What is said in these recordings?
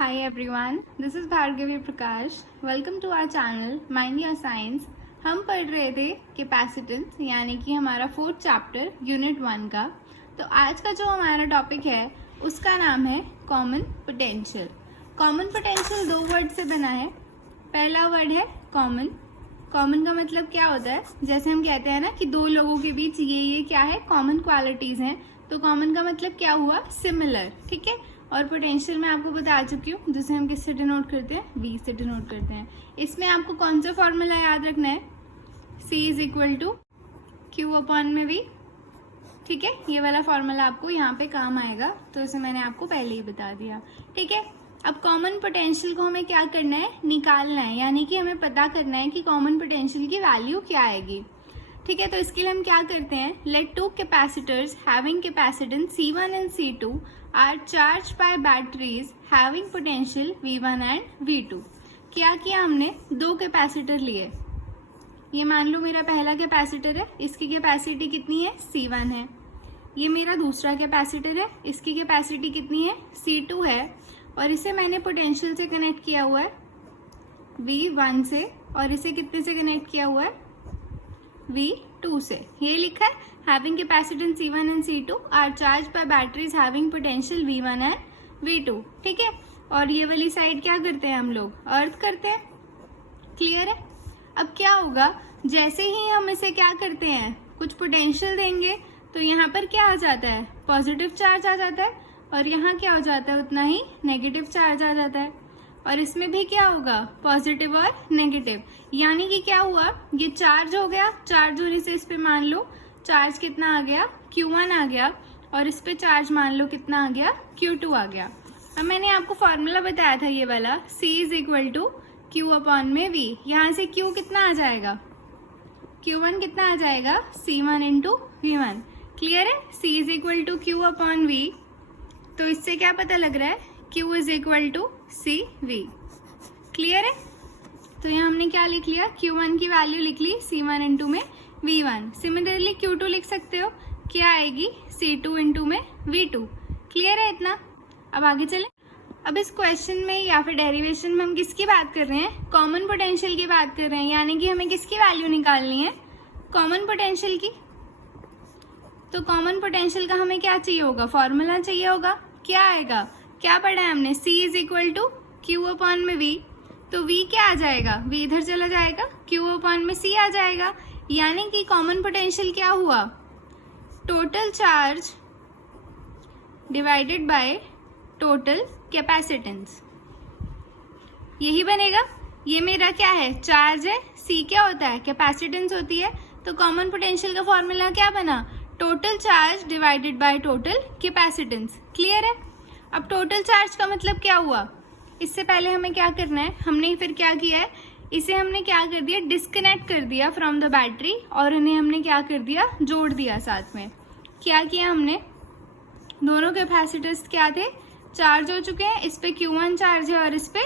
Hi everyone, this is Bhargavi Prakash. Welcome to our channel Mind Your Science. हम पढ़ रहे थे capacitance यानी कि हमारा फोर्थ चैप्टर यूनिट 1 का। तो आज का जो हमारा टॉपिक है उसका नाम है कॉमन पोटेंशियल। कॉमन पोटेंशियल दो वर्ड से बना है। पहला वर्ड है कॉमन। कॉमन का मतलब क्या होता है? जैसे हम कहते हैं ना कि दो लोगों के बीच ये क्या है, कॉमन क्वालिटीज हैं। तो कॉमन का मतलब क्या हुआ? सिमिलर। ठीक है। और पोटेंशियल मैं आपको बता चुकी हूँ, जिसे हम किससे डिनोट करते हैं? V से डिनोट करते हैं। इसमें आपको कौन सा फॉर्मूला याद रखना है? C is equal to Q upon में V। ठीक है, ये वाला फॉर्मूला आपको यहाँ पे काम आएगा, तो इसे मैंने आपको पहले ही बता दिया। ठीक है, अब कॉमन पोटेंशियल को हमें क्या करना है? निकालना है, यानी कि हमें पता करना है कि कॉमन पोटेंशियल की वैल्यू क्या आएगी। ठीक है, तो इसके लिए हम क्या करते हैं? Let two capacitors having capacitance C1 and C2 are charge by batteries having potential V1 and V2। क्या किया हमने? दो कैपेसिटर लिए। ये मान लो मेरा पहला कैपेसिटर है, इसकी कैपेसिटी कितनी है? C1 है। ये मेरा दूसरा कैपेसिटर है, इसकी कैपेसिटी कितनी है? C2 है। और इसे मैंने पोटेंशियल से कनेक्ट किया हुआ है V1 से, और इसे कितने से कनेक्ट किया हुआ है? V2 से। ये लिखा है having capacitance C1 and C2 are charge by batteries having potential V1 and V2। ठीक है, और ये वाली साइड क्या करते हैं हम लोग? अर्थ करते हैं। क्लियर है? अब क्या होगा, जैसे ही हम इसे क्या करते हैं, कुछ पोटेंशियल देंगे तो यहाँ पर क्या आ जाता है? पॉजिटिव चार्ज आ जाता है, और यहाँ क्या हो जाता है? उतना ही नेगेटिव चार्ज आ जाता है। और इसमें भी क्या होगा? पॉजिटिव और नेगेटिव। यानी कि क्या हुआ, ये चार्ज हो गया, चार्ज होने से इस पे मान लो चार्ज कितना आ गया? Q1 आ गया, और इस पे चार्ज मान लो कितना आ गया? Q2 आ गया। अब मैंने आपको फॉर्मूला बताया था ये वाला, C is equal to Q upon में V। यहाँ से Q कितना आ जाएगा? Q1 कितना आ जाएगा? C1 into V1। क्लियर है? C is equal to Q upon V। तो इससे क्या पता लग रहा है? Q is equal to CV। Clear है? तो यहाँ हमने क्या लिख लिया? Q1 की वैल्यू लिख ली C1 इंटू में V1। सिमिलरली Q2 लिख सकते हो, क्या आएगी? C2 इंटू में V2। क्लियर है इतना? अब आगे चले। अब इस क्वेश्चन में या फिर डेरिवेशन में हम किसकी बात कर रहे हैं? कॉमन पोटेंशियल की बात कर रहे हैं, यानी कि हमें किसकी वैल्यू निकालनी है? कॉमन पोटेंशियल की। तो कॉमन पोटेंशियल का हमें क्या चाहिए होगा? फॉर्मूला चाहिए होगा। क्या आएगा? क्या पढ़ा है हमने? C is equal to Q upon में V। तो V क्या आ जाएगा? V इधर चला जाएगा, Q अपॉन में C आ जाएगा। यानी कि कॉमन पोटेंशियल क्या हुआ? Total charge divided by total capacitance, यही बनेगा। ये मेरा क्या है? चार्ज है। C क्या होता है? कैपेसिटेंस होती है। तो कॉमन पोटेंशियल का फॉर्मूला क्या बना? Total charge divided by total capacitance. Clear है? अब टोटल चार्ज का मतलब क्या हुआ? इससे पहले हमें क्या करना है? हमने फिर क्या किया है? इसे हमने क्या कर दिया? डिस्कनेक्ट कर दिया फ्रॉम द बैटरी, और इन्हें हमने क्या कर दिया? जोड़ दिया साथ में। क्या किया हमने? दोनों कैपेसिटर्स क्या थे? चार्ज हो चुके हैं। इस पे Q1 चार्ज है और इस पे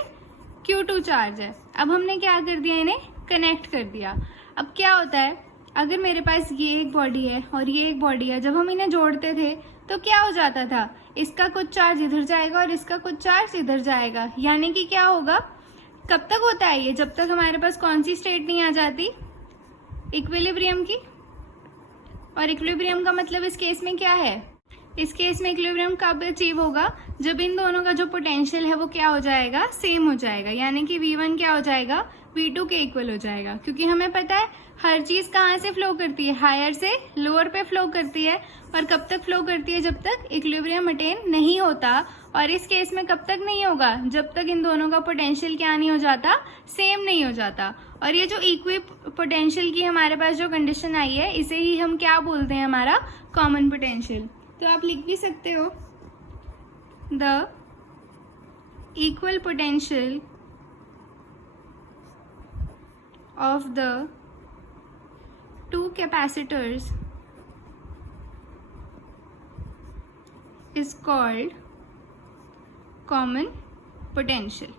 Q2 चार्ज है। अब हमने क्या कर दिया? इन्हें कनेक्ट कर दिया। अब क्या होता है, अगर मेरे पास ये एक बॉडी है और ये एक बॉडी है, जब हम इन्हें जोड़ते थे तो क्या हो जाता था? इसका कुछ चार्ज इधर जाएगा और इसका कुछ चार्ज इधर जाएगा। यानी कि क्या होगा? कब तक होता है ये? जब तक हमारे पास कौन सी स्टेट नहीं आ जाती? इक्विलिब्रियम की। और इक्विलिब्रियम का मतलब इस केस में क्या है? इस केस में इक्विलिब्रियम कब अचीव होगा? जब इन दोनों का जो पोटेंशियल है वो क्या हो जाएगा? सेम हो जाएगा। यानी कि V1 क्या हो जाएगा? V2 के इक्वल हो जाएगा। क्योंकि हमें पता है हर चीज कहाँ से फ्लो करती है? हायर से लोअर पे फ्लो करती है। और कब तक फ्लो करती है? जब तक इक्विलिब्रियम अटेन नहीं होता। और इस केस में कब तक नहीं होगा? जब तक इन दोनों का पोटेंशियल क्या नहीं हो जाता? सेम नहीं हो जाता। और ये जो इक्वी पोटेंशियल की हमारे पास जो कंडीशन आई है, इसे ही हम क्या बोलते हैं? हमारा कॉमन पोटेंशियल। तो आप लिख भी सकते हो the equal potential of the two capacitors is called common potential.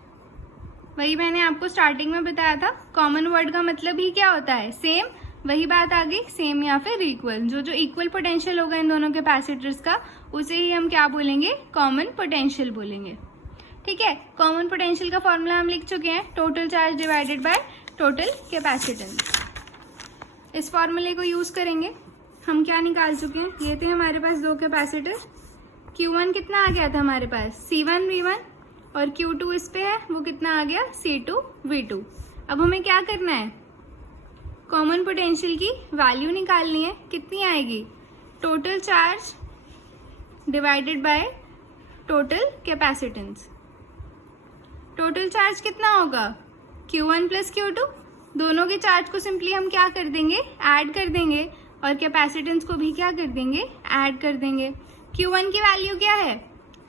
वही मैंने आपको स्टार्टिंग में बताया था, कॉमन वर्ड का मतलब ही क्या होता है? सेम। वही बात आ गई, सेम या फिर इक्वल। जो जो इक्वल पोटेंशियल होगा इन दोनों कैपेसिटर्स का, उसे ही हम क्या बोलेंगे? कॉमन पोटेंशियल बोलेंगे। ठीक है, कॉमन पोटेंशियल का फॉर्मूला हम लिख चुके हैं, total charge divided by total capacitance. इस फॉर्मूले को यूज करेंगे। हम क्या निकाल चुके हैं, ये थे हमारे पास दो कैपेसिटर। Q1 कितना आ गया था हमारे पास C1V1 और Q2 इस पे है, वो कितना आ गया C2V2। अब हमें क्या करना है, कॉमन पोटेंशियल की वैल्यू निकालनी है। कितनी आएगी, total charge divided by total capacitance. Total charge कितना होगा, Q1 प्लस Q2, दोनों के चार्ज को सिंपली हम क्या कर देंगे, ऐड कर देंगे, और कैपेसिटेंस को भी क्या कर देंगे, ऐड कर देंगे। Q1 की वैल्यू क्या है,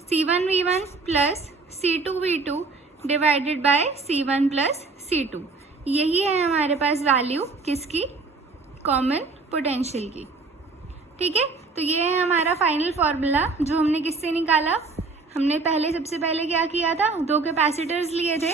C1V1 plus C2V2 divided by C1 plus C2। यही है हमारे पास वैल्यू किसकी, कॉमन पोटेंशियल की। ठीक है, तो ये है हमारा फाइनल फॉर्मूला जो हमने किससे निकाला। हमने सबसे पहले क्या किया था, दो कैपेसिटर्स लिए थे,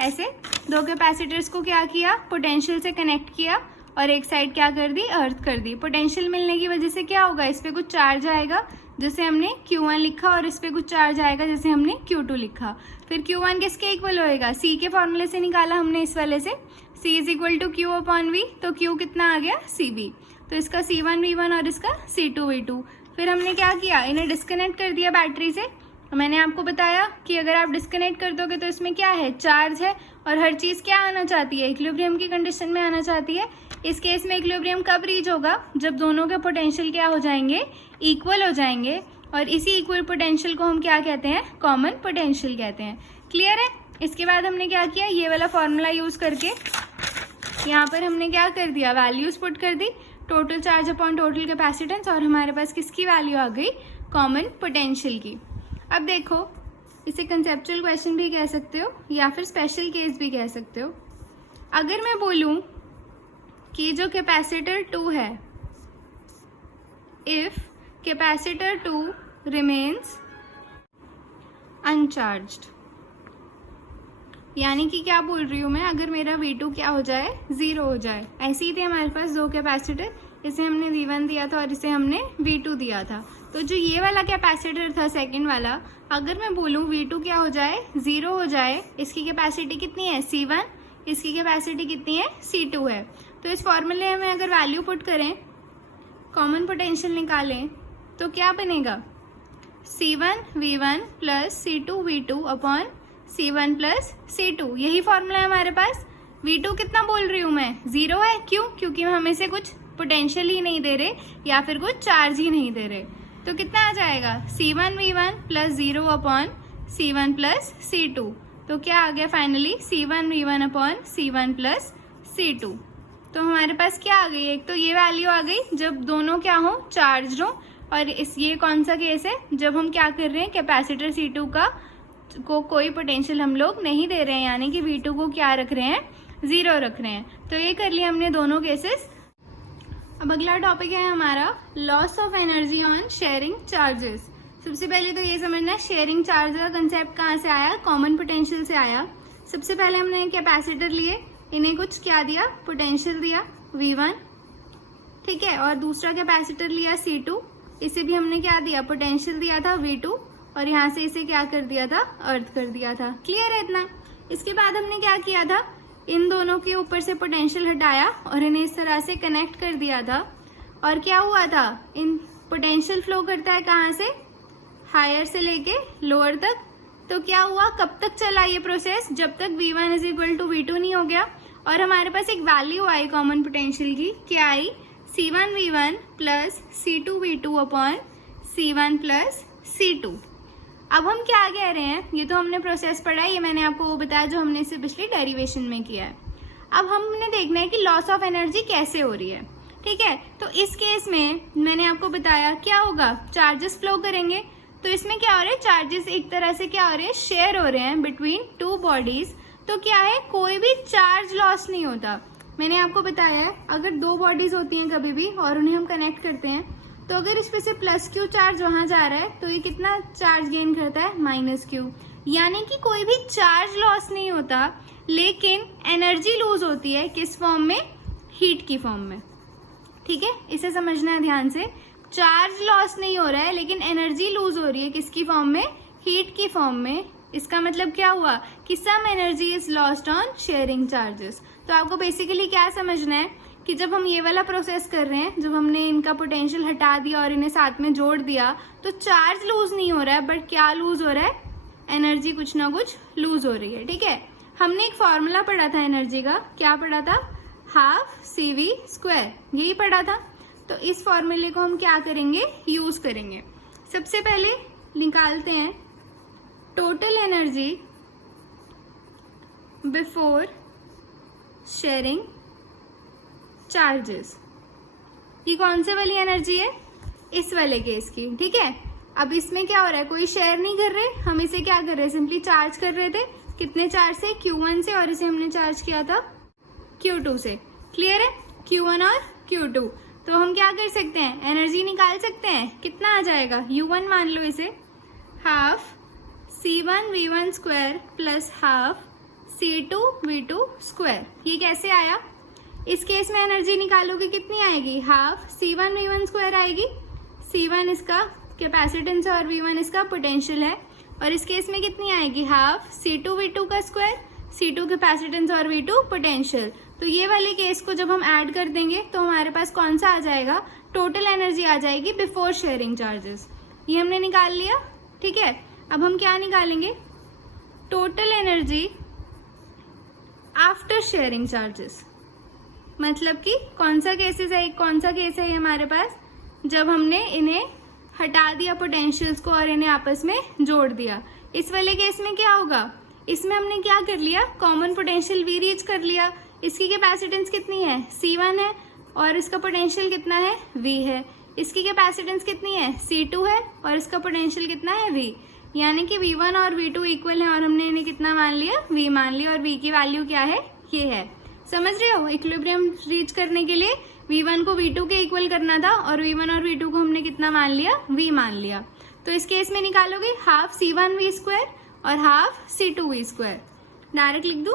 ऐसे दो कैपेसिटर्स को क्या किया, पोटेंशियल से कनेक्ट किया और एक साइड क्या कर दी, अर्थ कर दी। पोटेंशियल मिलने की वजह से क्या होगा, इस पे कुछ चार्ज आएगा जैसे हमने Q1 लिखा, और इस पे कुछ चार्ज आएगा जैसे हमने Q2 लिखा। फिर Q1 किसके इक्वल होएगा, C के फॉर्मूले से निकाला हमने इस वाले से, C is equal to Q upon V, तो Q कितना आ गया CV, तो इसका C1V1 और इसका C2V2। फिर हमने क्या किया, इन्हें डिस्कनेक्ट कर दिया बैटरी से। मैंने आपको बताया कि अगर आप डिस्कनेक्ट कर दोगे तो इसमें क्या है, चार्ज है, और हर चीज क्या आना चाहती है, इक्विलिब्रियम की कंडीशन में आना चाहती है। इस केस में इक्विलिब्रियम कब रीच होगा, जब दोनों के पोटेंशियल क्या हो जाएंगे, इक्वल हो जाएंगे, और इसी इक्वल पोटेंशियल को हम क्या कहते हैं, कॉमन पोटेंशियल कहते हैं। क्लियर है। इसके बाद हमने क्या किया, ये वाला फॉर्मूला यूज करके यहाँ पर हमने क्या कर दिया, वैल्यूज पुट कर दी, total charge upon total capacitance, और हमारे पास किसकी वैल्यू आ गई, कॉमन पोटेंशियल की। अब देखो, इसे कंसेप्चुअल क्वेश्चन भी कह सकते हो या फिर स्पेशल केस भी कह सकते हो। अगर मैं बोलूं कि जो कैपेसिटर 2 है, इफ कैपेसिटर 2 रिमेन्स अनचार्ज्ड, यानी कि क्या बोल रही हूं मैं, अगर मेरा V2 क्या हो जाए, 0 हो जाए। ऐसे ही थे हमारे पास दो कैपेसिटर, इसे हमने V1 दिया था और इसे हमने V2 दिया था। तो जो ये वाला कैपेसिटर था सेकंड वाला, अगर मैं बोलूं V2 क्या हो जाए, 0 हो जाए, इसकी कैपेसिटी कितनी है, C1, इसकी कैपेसिटी कितनी है, C2 है। तो इस फॉर्मूले में अगर वैल्यू पुट करें, कॉमन पोटेंशियल निकालें, तो क्या बनेगा, C1V1 plus C2V2 upon C1 plus C2। यही फॉर्मूला है हमारे पास। V2 कितना बोल रही हूं मैं, 0 है, क्यों, क्योंकि हम इसे कुछ पोटेंशियल ही नहीं दे रहे या फिर कुछ चार्ज ही नहीं दे रहे। तो कितना आ जाएगा, C1V1 plus 0 upon C1 plus C2। तो क्या आ गया finally, C1V1 upon C1 plus C2। तो हमारे पास क्या आ गई, एक तो ये वैल्यू आ गई जब दोनों क्या हो, चार्ज हो, और ये कौन सा केस है, जब हम क्या कर रहे हैं, कैपेसिटर C2 को कोई पोटेंशियल हम लोग नहीं दे रहे हैं, यानी कि V2 को क्या रख रहे हैं, 0 रख रहे हैं। तो ये कर लिया हमने दोनों केसेस। अब अगला टॉपिक है हमारा loss of energy on sharing charges. सबसे पहले तो ये समझना है शेयरिंग चार्ज का कंसेप्ट कहाँ से आया, कॉमन पोटेंशियल से आया। सबसे पहले हमने कैपेसिटर लिए, इन्हें कुछ क्या दिया, पोटेंशियल दिया V1, ठीक है, और दूसरा कैपेसिटर लिया C2, इसे भी हमने क्या दिया, पोटेंशियल दिया था V2, और यहाँ से इसे क्या कर दिया था, अर्थ कर दिया था। क्लियर है इतना। इसके बाद हमने क्या किया था, इन दोनों के ऊपर से पोटेंशियल हटाया और इन्हें इस तरह से कनेक्ट कर दिया था, और क्या हुआ था, इन पोटेंशियल फ्लो करता है कहाँ से, हायर से लेके लोअर तक। तो क्या हुआ, कब तक चला ये प्रोसेस, जब तक V1 is equal to V2 नहीं हो गया, और हमारे पास एक वैल्यू आई कॉमन पोटेंशियल की, क्या आई, C1V1 plus C2V2 upon C1 plus C2। अब हम क्या कह रहे हैं, ये तो हमने प्रोसेस पढ़ा है, ये मैंने आपको वो बताया जो हमने इससे पिछली डेरिवेशन में किया है। अब हमने देखना है कि लॉस ऑफ एनर्जी कैसे हो रही है। ठीक है, तो इस केस में मैंने आपको बताया क्या होगा, चार्जेस फ्लो करेंगे। तो इसमें क्या हो रहा है, चार्जेस एक तरह से क्या हो रहे हैं, शेयर हो रहे हैं बिटवीन टू बॉडीज। तो क्या है, कोई भी चार्ज लॉस नहीं होता। मैंने आपको बताया है, अगर दो बॉडीज होती हैं कभी भी और उन्हें हम कनेक्ट करते हैं, तो अगर इस पे से प्लस Q चार्ज वहां जा रहा है तो ये कितना चार्ज गेन करता है, -Q, यानी कि कोई भी चार्ज लॉस नहीं होता, लेकिन एनर्जी लूज होती है किस फॉर्म में, हीट की फॉर्म में। ठीक है, इसे समझना है ध्यान से, चार्ज लॉस नहीं हो रहा है लेकिन एनर्जी लूज हो रही है किसकी फॉर्म में, हीट की फॉर्म में। इसका मतलब क्या हुआ कि some energy is lost on sharing charges. तो आपको बेसिकली क्या समझना है कि जब हम ये वाला प्रोसेस कर रहे हैं, जब हमने इनका पोटेंशियल हटा दिया और इन्हें साथ में जोड़ दिया, तो चार्ज लूज नहीं हो रहा है, बट क्या लूज हो रहा है, एनर्जी कुछ ना कुछ लूज हो रही है। ठीक है, हमने एक फॉर्मूला पढ़ा था एनर्जी का, क्या पढ़ा था, हाफ CV², यही पढ़ा था। तो इस फॉर्मूले को हम क्या करेंगे, यूज करेंगे। सबसे पहले निकालते हैं total energy before sharing charges. ये कौन से वाली एनर्जी है, इस वाले केस की। ठीक है, अब इसमें क्या हो रहा है, कोई शेयर नहीं कर रहे, हम इसे क्या कर रहे हैं, सिंपली चार्ज कर रहे थे। कितने चार्ज से, Q1 से, और इसे हमने चार्ज किया था Q2 से। क्लियर है, Q1 और Q2। तो हम क्या कर सकते हैं, एनर्जी निकाल सकते हैं। कितना आ जाएगा, U1 मान लो इसे, half C1V1² plus half C2V2²। ये कैसे आया, इस केस में एनर्जी निकालोगे कितनी आएगी, हाफ C1V1² आएगी। C1 इसका कैपेसिटेंस और V1 इसका पोटेंशियल है, और इस केस में कितनी आएगी, हाफ C2V2², C2 कैपेसिटेंस और V2 पोटेंशियल। तो ये वाले केस को जब हम ऐड कर देंगे तो हमारे पास कौन सा आ जाएगा, टोटल एनर्जी आ जाएगी बिफोर शेयरिंग चार्जेस। ये हमने निकाल लिया। ठीक है, अब हम क्या निकालेंगे, total energy after sharing charges. मतलब कि कौन सा केसेस है, कौन सा केस है हमारे पास, जब हमने इन्हें हटा दिया पोटेंशियल्स को और इन्हें आपस में जोड़ दिया। इस वाले केस में क्या होगा, इसमें हमने क्या कर लिया, कॉमन पोटेंशियल V रीच कर लिया। इसकी कैपेसिटेंस कितनी है, C1 है, और इसका पोटेंशियल कितना है, V है। इसकी कैपेसिटेंस कितनी है, C2 है, और इसका पोटेंशियल कितना है, V। यानी कि V1 और V2 इक्वल है, और हमने इन्हें कितना मान लिया, V मान लिया, और V की वैल्यू क्या है, ये है। समझ रहे हो, इक्विलिब्रियम रीच करने के लिए V1 को V2 के इक्वल करना था, और V1 और V2 को हमने कितना मान लिया, V मान लिया। तो इस केस में निकालोगे हाफ C1V² और हाफ C2V²। डायरेक्ट लिख दू,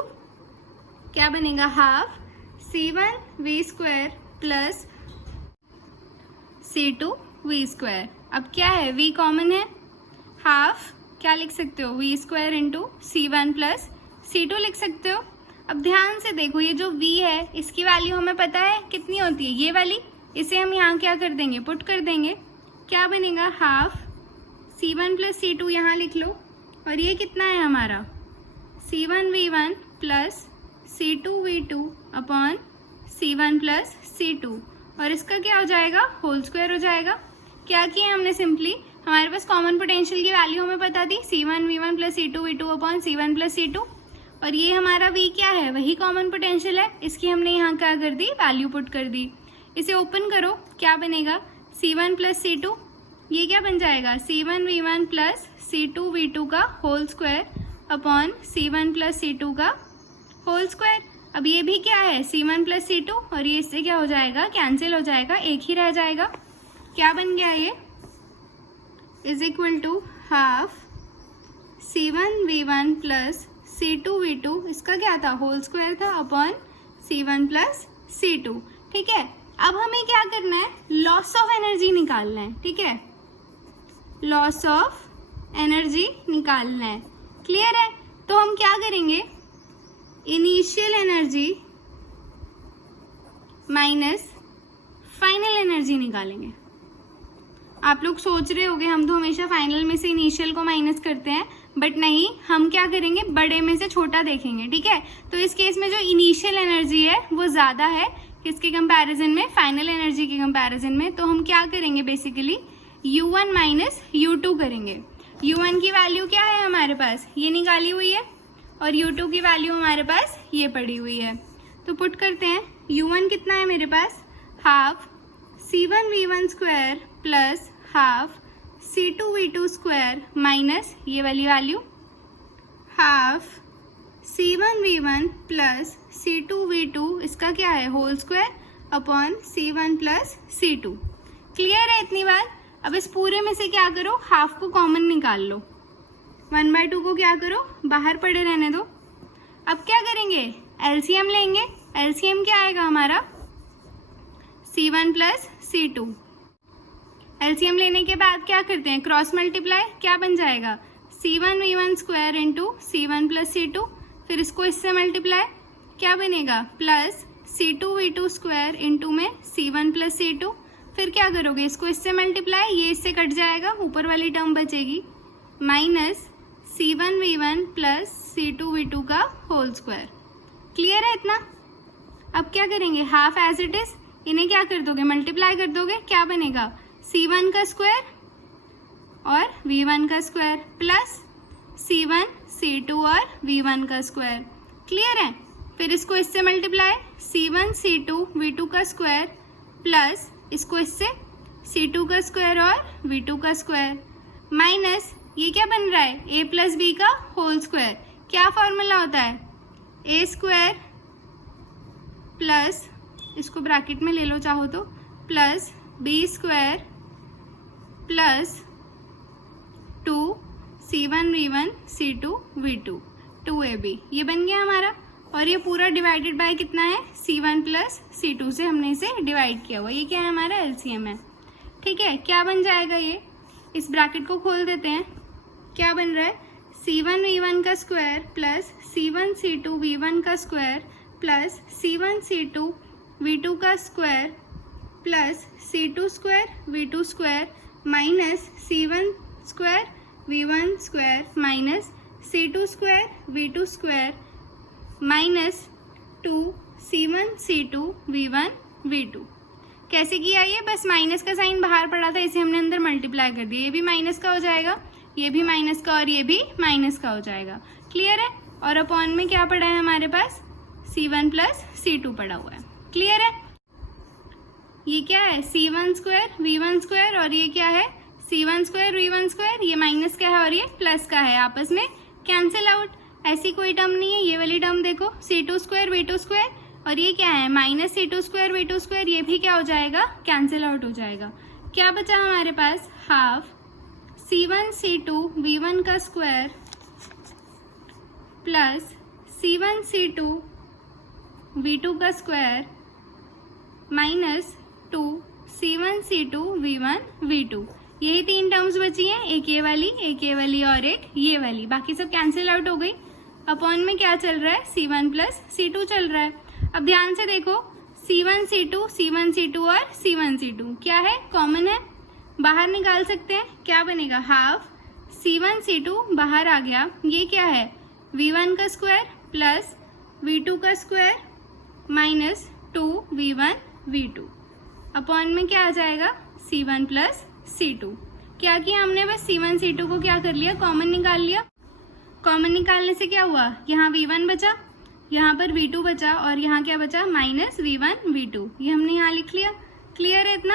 क्या बनेगा, हाफ C1V² प्लस C2V²। अब क्या है, V कॉमन है, हाफ क्या लिख सकते हो, V² into C1 plus C2 लिख सकते हो। अब ध्यान से देखो, ये जो V है इसकी वैल्यू हमें पता है कितनी होती है, ये वाली। इसे हम यहाँ क्या कर देंगे, पुट कर देंगे। क्या बनेगा, हाफ C1 प्लस C2 यहाँ लिख लो, और ये कितना है हमारा, C1V1 plus C2V2 upon C1 plus C2, और इसका क्या हो जाएगा, होल स्क्वायर हो जाएगा। क्या किया हमने, सिंपली हमारे पास कॉमन पोटेंशियल की वैल्यू हमें पता थी, C1V1 plus C2V2 upon C1 plus C2, और ये हमारा V क्या है, वही कॉमन पोटेंशियल है। इसकी हमने यहाँ क्या कर दी, वैल्यू पुट कर दी। इसे ओपन करो, क्या बनेगा, C1 प्लस C2, ये क्या बन जाएगा, C1V1 प्लस C2V2 का whole square upon C1 plus C2 का होल स्क्वायर। अब ये भी क्या है, C1 प्लस C2, और ये इससे क्या हो जाएगा, कैंसिल हो जाएगा, एक ही रह जाएगा। क्या बन गया, ये is equal to half C1V1 plus C2V2, इसका क्या था, होल स्क्वायर था, अपॉन C1 प्लस C2। ठीक है, अब हमें क्या करना है, लॉस ऑफ एनर्जी निकालना है। ठीक है, लॉस ऑफ एनर्जी निकालना है। क्लियर है, तो हम क्या करेंगे, initial energy minus final energy निकालेंगे। आप लोग सोच रहे होंगे हम तो हमेशा फाइनल में से इनिशियल को माइनस करते हैं, बट नहीं, हम क्या करेंगे, बड़े में से छोटा देखेंगे। ठीक है, तो इस केस में जो इनिशियल एनर्जी है वो ज्यादा है किसके कंपैरिजन में, फाइनल एनर्जी के कंपैरिजन में। तो हम क्या करेंगे, बेसिकली U1 माइनस U2 करेंगे। U1 की वैल्यू क्या है हमारे पास, ये निकाली हुई है, और U2 की वैल्यू हमारे पास ये पड़ी हुई है। तो पुट करते हैं, U1 कितना है मेरे पास, half C1V1² plus half C2V2² minus ये वाली value half C1V1 plus C2V2, इसका क्या है, whole square upon C1 plus C2। Clear है इतनी बात। अब इस पूरे में से क्या करो, हाफ को कॉमन निकाल लो, 1/2 को क्या करो, बाहर पड़े रहने दो। अब क्या करेंगे, एलसीएम लेंगे। एलसीएम क्या आएगा हमारा, C1 प्लस C2। एलसीएम लेने के बाद क्या करते हैं, क्रॉस मल्टीप्लाई, क्या बन जाएगा, C1V1 square into C1 plus C2, फिर इसको इससे मल्टीप्लाई, क्या बनेगा प्लस C2V2 स्क्वायर इंटू में C1 प्लस C2, फिर क्या करोगे इसको इससे मल्टीप्लाई, ये इससे कट जाएगा, ऊपर वाली टर्म बचेगी माइनस C1V1 प्लस C2V2 का होल स्क्वायर। क्लियर है इतना? अब क्या करेंगे, हाफ एज इट इज, इन्हें क्या कर दोगे मल्टीप्लाई कर दोगे, क्या बनेगा C1 का स्क्वायर और V1 का स्क्वायर प्लस C1 C2 और V1 का स्क्वायर। क्लियर है? फिर इसको इससे मल्टीप्लाई, C1 C2 V2 का स्क्वायर प्लस इसको इससे C2 का स्क्वायर और V2 का स्क्वायर माइनस ये क्या बन रहा है a प्लस बी का होल स्क्वायर। क्या फॉर्मूला होता है, ए स्क्वायर प्लस, इसको ब्रैकेट में ले लो चाहो तो, plus B square plus 2C1V1 C2V2 2AB, ये बन गया हमारा। और ये पूरा डिवाइडेड बाय कितना है, C1 प्लस C2 से हमने इसे डिवाइड किया हुआ, ये क्या है हमारा LCM है। ठीक है, क्या बन जाएगा ये, इस ब्रैकेट को खोल देते हैं, क्या बन रहा है C1V1 का square plus C1 C2 V1 का square plus C1 C2 V2 का square plus C2 square V2 square minus C1 square V1 square minus C2 square V2 square minus 2C1 C2 V1 V2। कैसे किया ये, बस minus का sign बाहर पड़ा था, इसे हमने अंदर मल्टीप्लाई कर दिया, ये भी माइनस का हो जाएगा, ये भी माइनस का और ये भी माइनस का हो जाएगा। क्लियर है? और अपॉन में क्या पड़ा है हमारे पास, C1 प्लस C2 पड़ा हुआ है। क्लियर है? ये क्या है C1 स्क्वायर V1 स्क्वायर और ये क्या है C1 स्क्वायर V1 स्क्वायर, ये माइनस का है और ये प्लस का है, आपस में कैंसिल आउट, ऐसी कोई टर्म नहीं है। ये वाली टर्म देखो C2 स्क्वायर V2 स्क्वायर और ये क्या है minus C2 square V2 square, ये भी क्या हो जाएगा कैंसिल आउट हो जाएगा। क्या बचा हमारे पास, हाफ C1 C2 V1 का square plus C1 C2 V2 का square minus 2C1 C2 V1 V2। यही तीन टर्म्स बची हैं, एक ये वाली और एक ये वाली, बाकी सब कैंसिल आउट हो गई। अपॉन में क्या चल रहा है, C1 प्लस C2 चल रहा है। अब ध्यान से देखो C1 C2 और C1 C2 क्या है, कॉमन है, बाहर निकाल सकते हैं, क्या बनेगा हाफ C1 C2 बाहर आ गया, ये क्या है V1 का स्क्वायर प्लस V2 का square minus 2V1 V2 upon में क्या आ जाएगा C1 प्लस C2। क्या किया हमने, बस C1 C2 को क्या कर लिया, कॉमन निकाल लिया। कॉमन निकालने से क्या हुआ, यहाँ V1 बचा, यहाँ पर V2 बचा और यहाँ क्या बचा माइनस V1 V2, ये हमने यहाँ लिख लिया। क्लियर है इतना?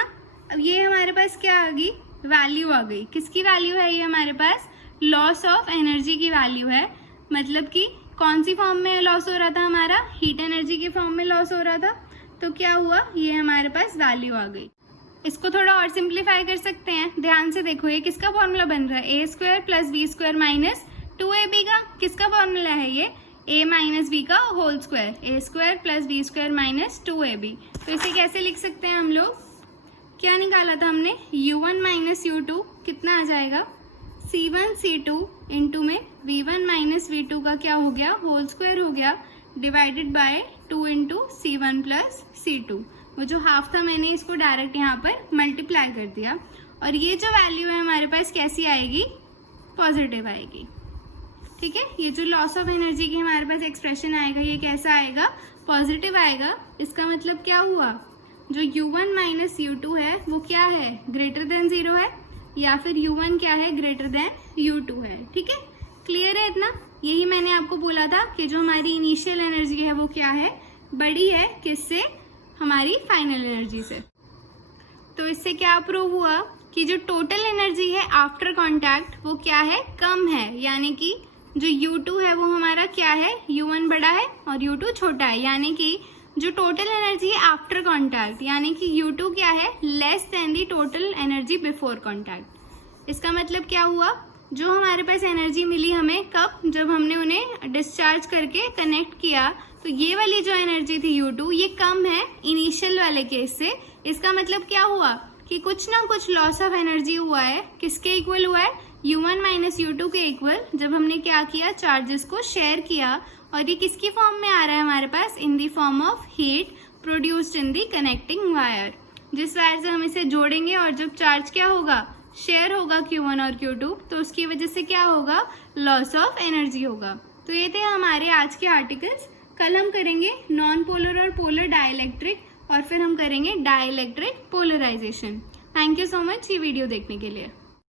अब ये हमारे पास क्या आ गई, वैल्यू आ गई। किसकी वैल्यू है ये हमारे पास, लॉस ऑफ एनर्जी की वैल्यू है। मतलब कि कौन सी फॉर्म में लॉस हो रहा था हमारा, हीट एनर्जी के फॉर्म में लॉस हो रहा था, तो क्या हुआ, ये हमारे पास वैल्यू आ गई। इसको थोड़ा और सिंप्लीफाई कर सकते हैं, ध्यान से देखो, ये किसका फॉर्मूला बन रहा है, A square plus B square minus 2ab का, किसका फॉर्मूला है ये, a माइनस बी का whole square, A square plus B square minus 2ab। तो इसे कैसे लिख सकते हैं हम लोग, क्या निकाला था हमने, u1 माइनस u2 कितना आ जाएगा, c1 c2 इंटू में v1 माइनस v2 का क्या हो गया, होल स्क्वायर हो गया, divided by 2 into c1 plus c2। वो जो हाफ था मैंने इसको डायरेक्ट यहाँ पर मल्टीप्लाई कर दिया और ये जो वैल्यू है हमारे पास कैसी आएगी, पॉजिटिव आएगी। ठीक है, ये जो लॉस ऑफ एनर्जी की हमारे पास एक्सप्रेशन आएगा ये कैसा आएगा, पॉजिटिव आएगा। इसका मतलब क्या हुआ, जो u1 माइनस u2 है वो क्या है, ग्रेटर देन 0 है, या फिर u1 क्या है, ग्रेटर देन u2 है। ठीक है, क्लियर है इतना? यही मैंने आपको बोला था कि जो हमारी इनिशियल एनर्जी है वो क्या है, बड़ी है, किससे, हमारी फाइनल एनर्जी से। तो इससे क्या प्रूव हुआ कि जो टोटल एनर्जी है आफ्टर कॉन्टैक्ट वो क्या है, कम है। यानी कि जो u2 है वो हमारा क्या है, u1 बड़ा है और u2 छोटा है। यानी कि जो टोटल एनर्जी है आफ्टर कॉन्टैक्ट, यानी कि u2 क्या है, लेस देन दी टोटल एनर्जी बिफोर कॉन्टैक्ट। इसका मतलब क्या हुआ, जो हमारे पास एनर्जी मिली हमें कब, जब हमने उन्हें डिस्चार्ज करके कनेक्ट किया, तो ये वाली जो एनर्जी थी u2 ये कम है इनिशियल वाले केस से। इसका मतलब क्या हुआ कि कुछ ना कुछ लॉस ऑफ एनर्जी हुआ है, किसके इक्वल हुआ है, U1 माइनस U2 के इक्वल जब हमने क्या किया, चार्जेस को शेयर किया, और ये किसकी फॉर्म में आ रहा है हमारे पास, in the form of heat produced in the connecting wire. जिस वायर से हम इसे जोड़ेंगे और जब चार्ज क्या होगा, शेयर होगा Q1 और Q2, तो उसकी वजह से क्या होगा, लॉस ऑफ एनर्जी होगा। तो ये थे हमारे आज के आर्टिकल्स। कल हम करेंगे नॉन पोलर और पोलर डाइलेक्ट्रिक, और फिर हम करेंगे dielectric polarisation. Thank you so much ये वीडियो देखने के लिए।